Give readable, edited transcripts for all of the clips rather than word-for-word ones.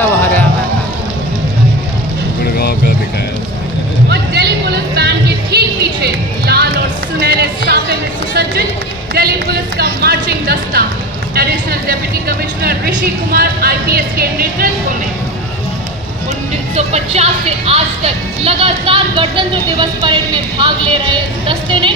सब हरियाणा का। गुड़गांव का दिखाया। और दिल्ली पुलिस बैंड के ठीक पीछे लाल और सुनहरे साफे में सुसज्जित दिल्ली पुलिस का मार्चिंग दस्ता additional deputy commissioner Rishi Kumar IPS के नेतृत्व में 1950 से आज तक लगातार गणतंत्र दिवस परेड में भाग ले रहे इस दस्ते ने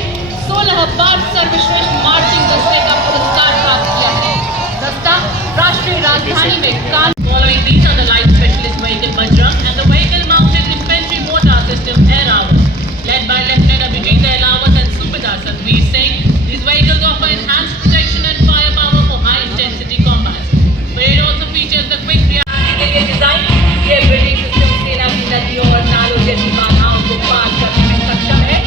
16 बार सर्वश्रेष्ठ मार्चिंग दस्ते का पुरस्कार प्राप्त किया है। दस्ता राष्ट्रीय राजधानी में कान Following these are the light specialist vehicle Bajrang and the vehicle mounted infantry mortar system Air Hour, led by Lieutenant Abhijit Ahlawat and Subedar Satveer Singh. These vehicles offer enhanced protection and firepower for high intensity combat. Parade also features the quick reaction design. ये British system सेना की नदियों और नालों जैसी बाधाओं को पार करने में सक्षम है।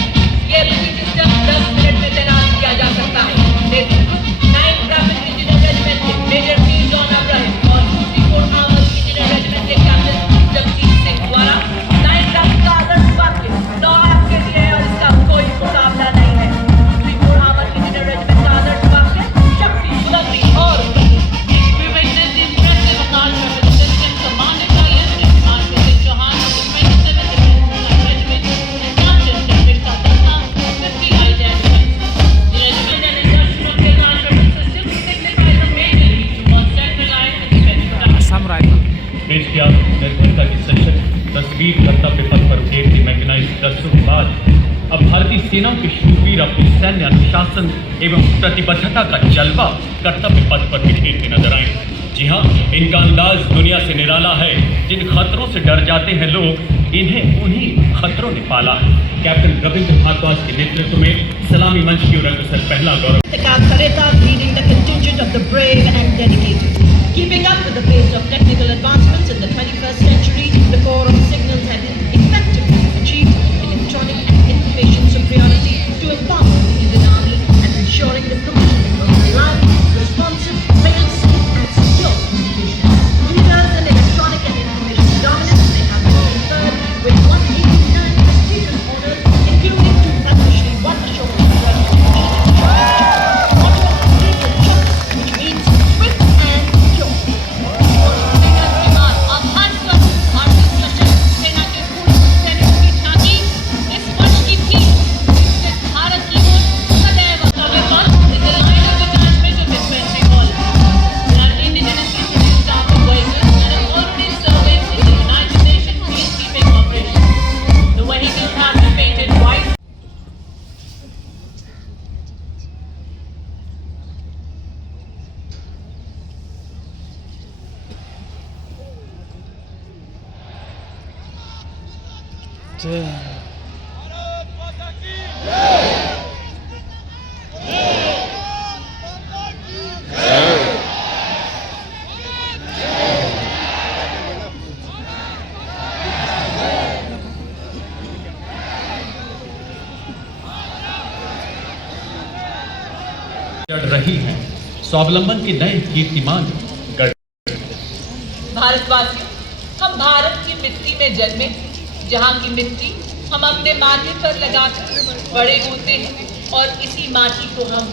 ये ब्रिटिश सिस्टम 10 मिनट में तैनात किया जा सकता है। नेतृत्व 9th Rapid Engineer Regiment के मेजर पी जॉन अब्राहम और 54th Armored Engineer Regiment के कैप्टन जगजीत सिंह द्वारा 9th Rapid का आदर्श वाक्य "नौ आपके लिए और इसका कोई मुकाबला नहीं है"। 54th Armored Engineer Regiment का आदर्श वाक्य "शक्ति, बुलंदी और We witness the impressive assault weapon system commanded by Lieutenant Marshal Chauhan of the 27th Defense Regiment and Captain David Kadasa, 50 light regiments. The regiment and induction of the assault weapon system signifies a major leap towards self-reliant and defense production. Assam rifle देश की आत्मनिर्भरता की सशक्त तस्वीर कर्तव्य पथ पर उकेरती mechanised दस्तों के बाद अब भारतीय सेनाओं के शूरवीर अपनी सैन्य अनुशासन एवं प्रतिबद्धता का जलवा कर्तव्य पथ पर बिखेरते नजर आए। जी हाँ, इनका अंदाज दुनिया से निराला है। जिन खतरों से डर जाते हैं लोग, इन्हें उन्हीं खतरों ने पाला है। कैप्टन रविंद्र भारद्वाज के नेतृत्व में सलामी मंच की ओर अग्रसर पहला गौरव leading the contingent of the brave and dedicated. Keeping up with the pace of technical advancements in the 21st century, the Corps of Signals had effectively achieved electronic and information superiority to empower the Indian Army and ensuring the provision of reliable, responsive, fail-safe and secure communication. Leaders in electronic and information dominance may have been conferred with 189 prestigious honors, including 2 Padma Shri, 1 Ashoka which means swift and pure. चढ़ रही हैं स्वावलंबन के नए कीर्तिमान गढ़। भारतवासियों, हम भारत की मिट्टी में जन्मे, जहाँ की मिट्टी हम अपने माथे पर लगाकर बड़े होते हैं और इसी माटी को हम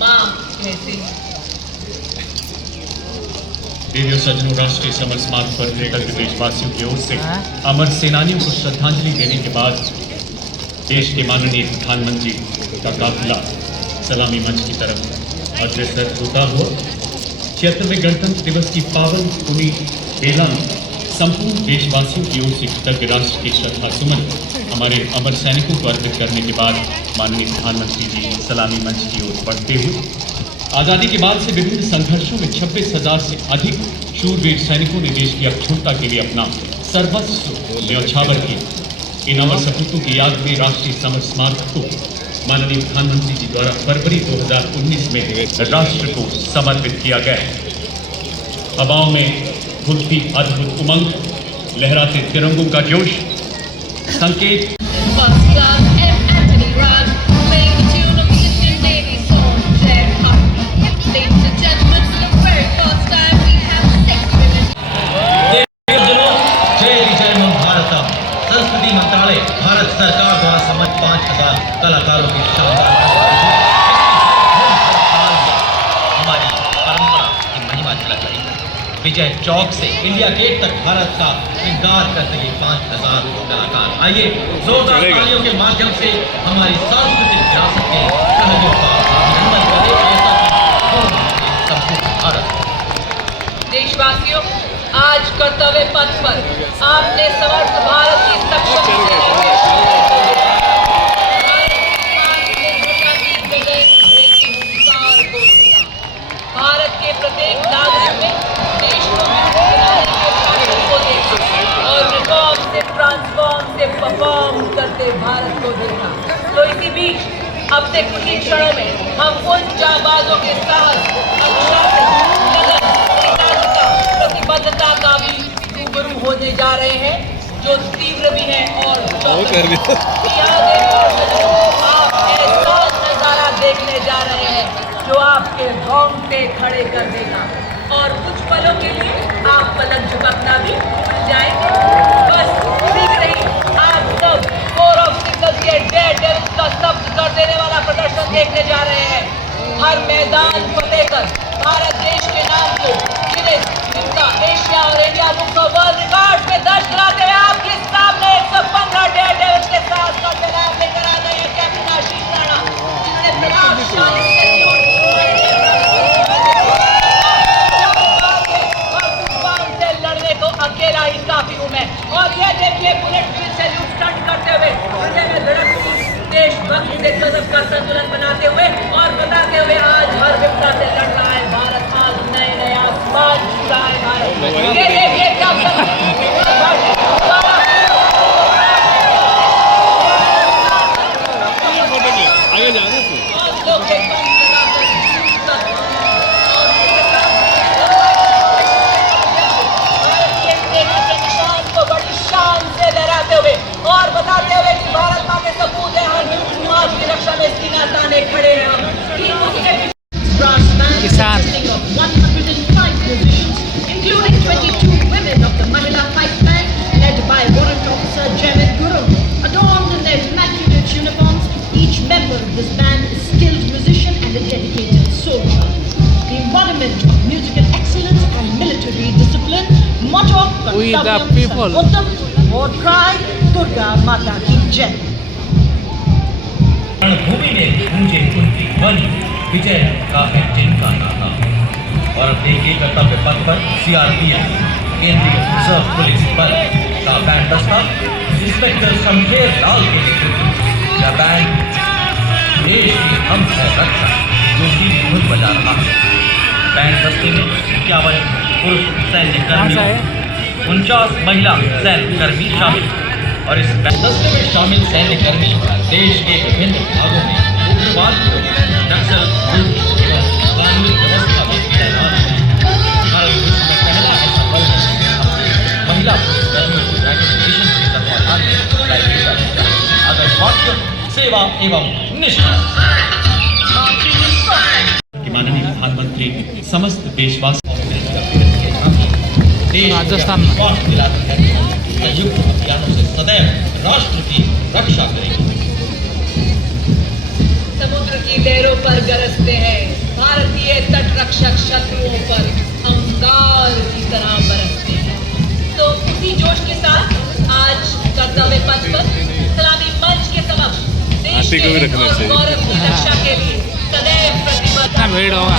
माँ कहते हैं। देवियों सज्जनों, राष्ट्रीय समर स्मारक पर कृतज्ञ देशवासियों की ओर से अमर सेनानियों को श्रद्धांजलि देने के बाद देश के माननीय प्रधानमंत्री का काफिला सलामी मंच की तरफ अग्रसर होता हुआ 76वें गणतंत्र दिवस की पावन पुनी बेला में संपूर्ण देशवासियों की ओर से कृतज्ञ राष्ट्र के श्रद्धा सुमन हमारे अमर सैनिकों को अर्पित करने के बाद माननीय प्रधानमंत्री जी सलामी मंच की ओर बढ़ते हुए आज़ादी के बाद से विभिन्न संघर्षों में 26,000 से अधिक शूरवीर सैनिकों ने देश की अखंडता के लिए अपना सर्वस्व न्यौछावर किया। इन अमर सपूतों की याद में राष्ट्रीय समर स्मारक को माननीय प्रधानमंत्री जी द्वारा फरवरी 2019 में राष्ट्र को समर्पित किया गया। हवाओं में घुलती अद्भुत उमंग, लहराते तिरंगों का जोश, संकेत संस्कृति मंत्रालय भारत सरकार द्वारा समझ 5,000 कलाकारों की शानदार हमारी परंपरा की महिमा झलक रही है। विजय चौक से इंडिया गेट तक भारत का श्रृंगार करते ये 5000 कलाकार। आइए जोरदार तालियों के माध्यम से हमारी सांस्कृतिक विरासत के सहयोगियों का अभिनंदन करें। संपूर्ण भारत। देशवासियों, आज कर्तव्य पथ पर आपने समर्थ भारत की सक्षम सेना भारत के प्रत्येक नागरिक में देश को और रिफॉर्म से ट्रांसफॉर्म से परफॉर्म करते भारत को देखा। तो इसी बीच अब से कुछ ही क्षणों में हम उन जाबाजों के साथ अनुशासन, लगन, एकाग्रता, प्रतिबद्धता का भी रूबरू होने जा रहे हैं, जो तीव्र भी है और आप ऐसा नजारा देखने जा रहे हैं जो आपके रोंगटे खड़े कर देगा और कुछ पलों के लिए आप पलक झपकना भी भूल जाएंगे। बस शीघ्र ही आप सब कोर ऑफ सिग्नल्स के डेयरडेविल्स का स्तब्ध कर देने वाला प्रदर्शन देखने जा रहे हैं। हर मैदान फतेह कर भारत देश के नाम को गिनेस, विश्व, एशिया और India book of world record में दर्ज कराते हुए आपके सामने 115 डेयरडेविल्स के साथ का सलाम लेकर आ गए हैं कैप्टन आशीष राणा, जिन्होंने प्रभावशाली अकेला ही काफी हूं मैं। और ये देखिए बुलेट ट्रेन सैल्यूट स्टंट करते हुए घुटने में धड़कती देशभक्ति से गजब का संतुलन बनाते हुए और बताते हुए आज हर विपदा से लड़ रहा है भारत, आज नए नए आसमान छू रहा है भारत। ये देखिए क्या आगे जाने और बताते हुए कि भारत माँ के सपूत है, हर समाज की रक्षा में सीना ताने खड़े हैं हम। Brass band consisting of 105 musicians, including 22 women of the Mahila Pipe Band, led by Warrant Officer Javid Guru. Adorned in their immaculate uniforms, each member of this band is a skilled musician and a dedicated soldier. The embodiment of musical excellence and military discipline, motto We the people. or cry Durga Mata ki Jai. रणभूमि में गूंजे उनकी ध्वनि, विजय का है जिनका नाता। और अब देखिए कर्तव्य पथ पर सीआरपीएफ, केंद्रीय रिजर्व पुलिस बल का बैंड दस्ता इंस्पेक्टर शमशेर लाल के नेतृत्व। यह बैंड देश की हम है रक्षा जो की धुन बजा रहा है। बैंड दस्ते में 51 पुरुष सैन्य कर्मी, 49 महिला सैन्य कर्मी शामिल। और इस दस्ते में शामिल सैन्य कर्मी देश के विभिन्न भागों में उग्रवाद, नक्सल, युद्ध एवं कानून व्यवस्था में तैनात हैं। भारत विश्व में पहला ऐसा बल है अपने महिला पुलिसकर्मियों को यूनाइटेड नेशंस की तत्वाधान में लाइब्रेरी का अगर वाक्य सेवा एवं निष्ठा। माननीय प्रधानमंत्री समस्त देशवासियों राजस्थान में स्वास्थ्य दिलाती है, संयुक्त अभियानों से सदैव राष्ट्र की रक्षा करेगी। समुद्र की लहरों पर गरजते हैं भारतीय तट रक्षक, शत्रुओं पर अंगार की तरह बरसते हैं। तो उसी जोश के साथ आज कर्तव्य पथ पर सलामी मंच के समक्ष देश को भी रखना के और चाहिए। गौरव की रक्षा के लिए सदैव प्रतिबद्ध इतना भीड़ होगा।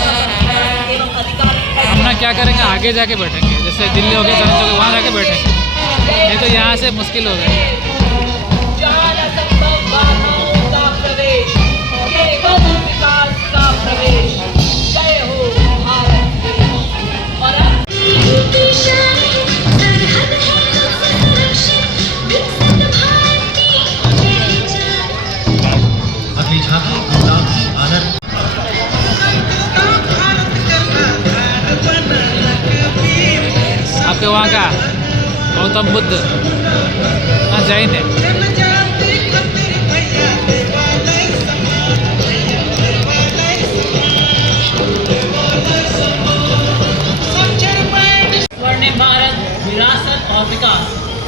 एवं अधिकारी हम ना क्या करेंगे, आगे जाके बैठेंगे, जैसे दिल्ली हो गया, करंज हो गया, वहाँ जाके बैठेंगे, नहीं तो यहाँ से मुश्किल हो गया। जहाँ न संभव बाधाओं का प्रवेश, केवल विकास का प्रवेश। जय हो भारत देश। और अब अगली झांकी आनंद आपके वहाँ का गौतम बुद्ध, हाँ जैन है। स्वर्णिम भारत, विरासत और विकास।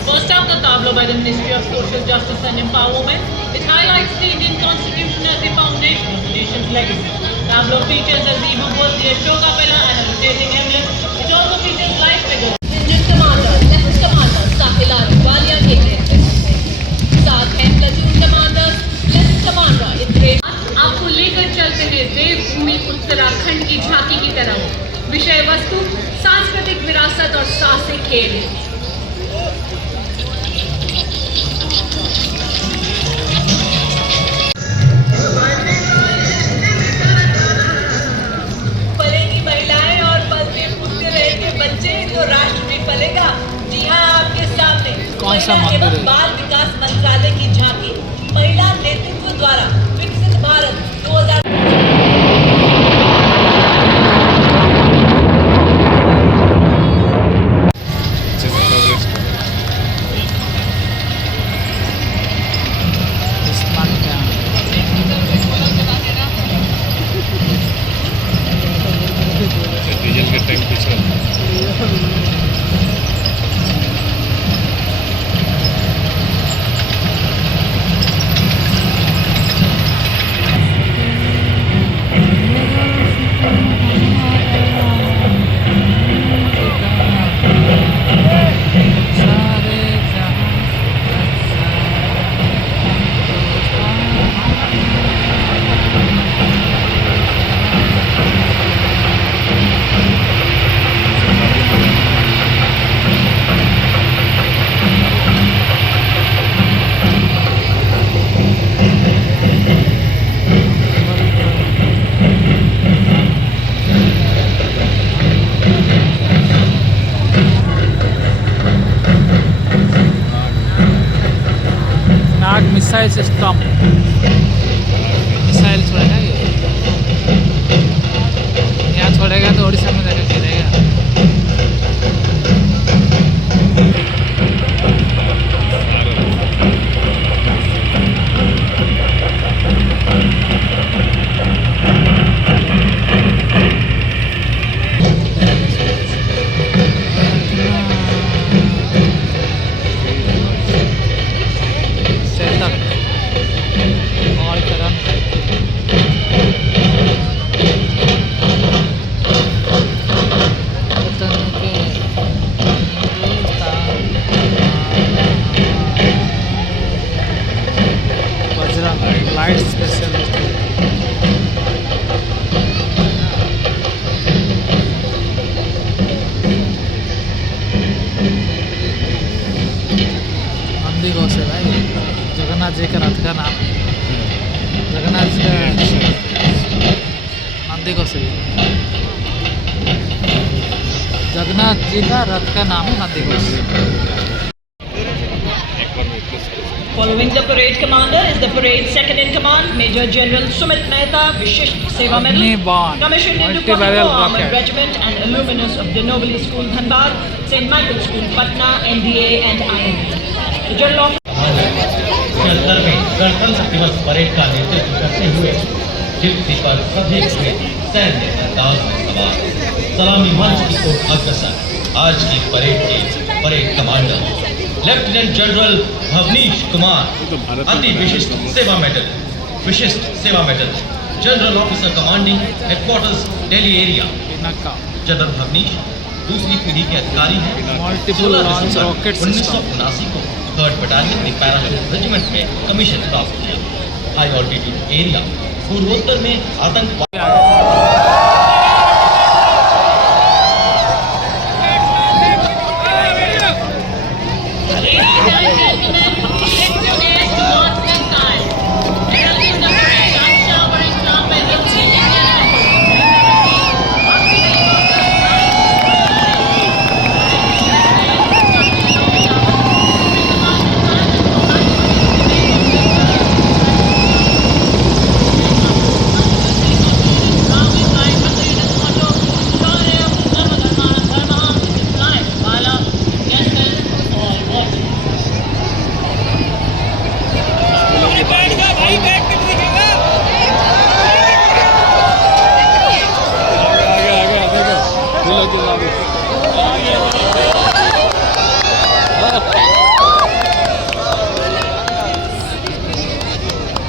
First up, the tableau by the Ministry of Social Justice and Empowerment. It highlights the Indian Constitution as the foundation of the nation's legacy. Tableau features a Zebra Bull, the Ashoka pillar and a rotating emblem. It also features live के लिए। फलेंगी महिलाएं और फलते फूलते रहेंगे बच्चे तो राष्ट्र भी फलेगा। जी हाँ, आपके सामने कौन सा महिला मंदिर एवं है? बाल विकास मंत्रालय की झांकी महिला नेतृत्व द्वारा विकसित भारत 2000। डीजल के टैंक पीछे नाग मिसाइल सिस्टम, मिसाइल छोड़ेगा ये, यहाँ छोड़ेगा तो उड़ीसा में जाकर गिरेगा। और कदम बजरंग लाइट स्पेशलिस्ट। नंदी घोष है भाई, जगन्नाथ जी का रथ का नाम, जगन्नाथ जी का नंदी घोष है। जगन्नाथ जी का रथ का नाम है Nandi Ghosh. Following the parade commander is the parade second in command, Major General Sumit Mehta, Vishisht Seva Medal, Agni-Baण, commissioned into multi-barrel 44 Armored rocket. Regiment and alumnus of the Nobel School Dhanbad, St. Michael School Patna, NDA and IMD. The General Officer जलकर में गणतंत्र दिवस parade का नेतृत्व करते हुए Gypsy पर सधे हुए सैन्य अंदाज में सवार सलामी मंच की ओर अग्रसर आज की परेड के parade commander lieutenant general Bhavnish Kumar, Ati Vishisht Seva medal, Vishisht Seva medal, general officer commanding headquarters Delhi area. नक्का जनरल भवनीश दूसरी पीढ़ी के अधिकारी हैं। Multiple launch rocket system. 1979 को 3rd बटालियन के पैरामिलिट्री रेजिमेंट में कमीशन प्राप्त किया। हाई ऑल्टीट्यूड एरिया पूर्वोत्तर में आतंकवाद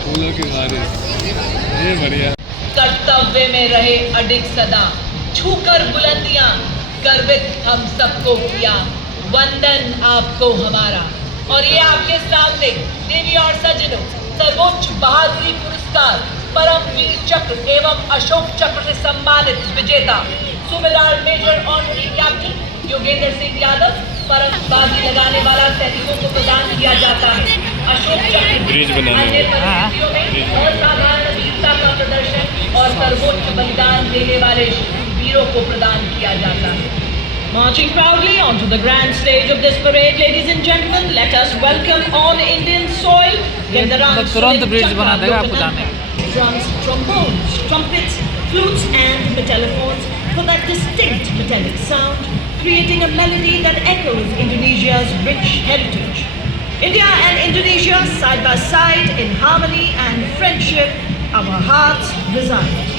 फूलों के गाने, ये बढ़िया। कर्तव्य में रहे अडिग सदा, छूकर बुलंदियां गर्वित हम सबको किया, वंदन आपको हमारा। और ये आपके सामने देवी और सज्जनों सर्वोच्च बहादुरी पुरस्कार परम वीर चक्र एवं अशोक चक्र से सम्मानित विजेता Subedar major honorary captain Yogendra Singh Yadav बाजी लगाने वाला सैनिकों को प्रदान किया जाता है। अशोक चक्र ब्रिज बनाने अन्य में। परिस्थितियों में असाधारण वीरता का प्रदर्शन और सर्वोच्च बलिदान देने वाले वीरों को प्रदान किया जाता है। Marching proudly onto the grand stage of this parade, ladies and gentlemen, let us welcome on Indian soil Gendarang तुरंत Sunil ब्रिज बना देगा Chakra आपको जाने Lokananta. Drums, trombones, trumpets, flutes and metallophones for that distinct metallic sound, creating a melody that echoes Indonesia's rich heritage. India and Indonesia side by side in harmony and friendship, our hearts reside.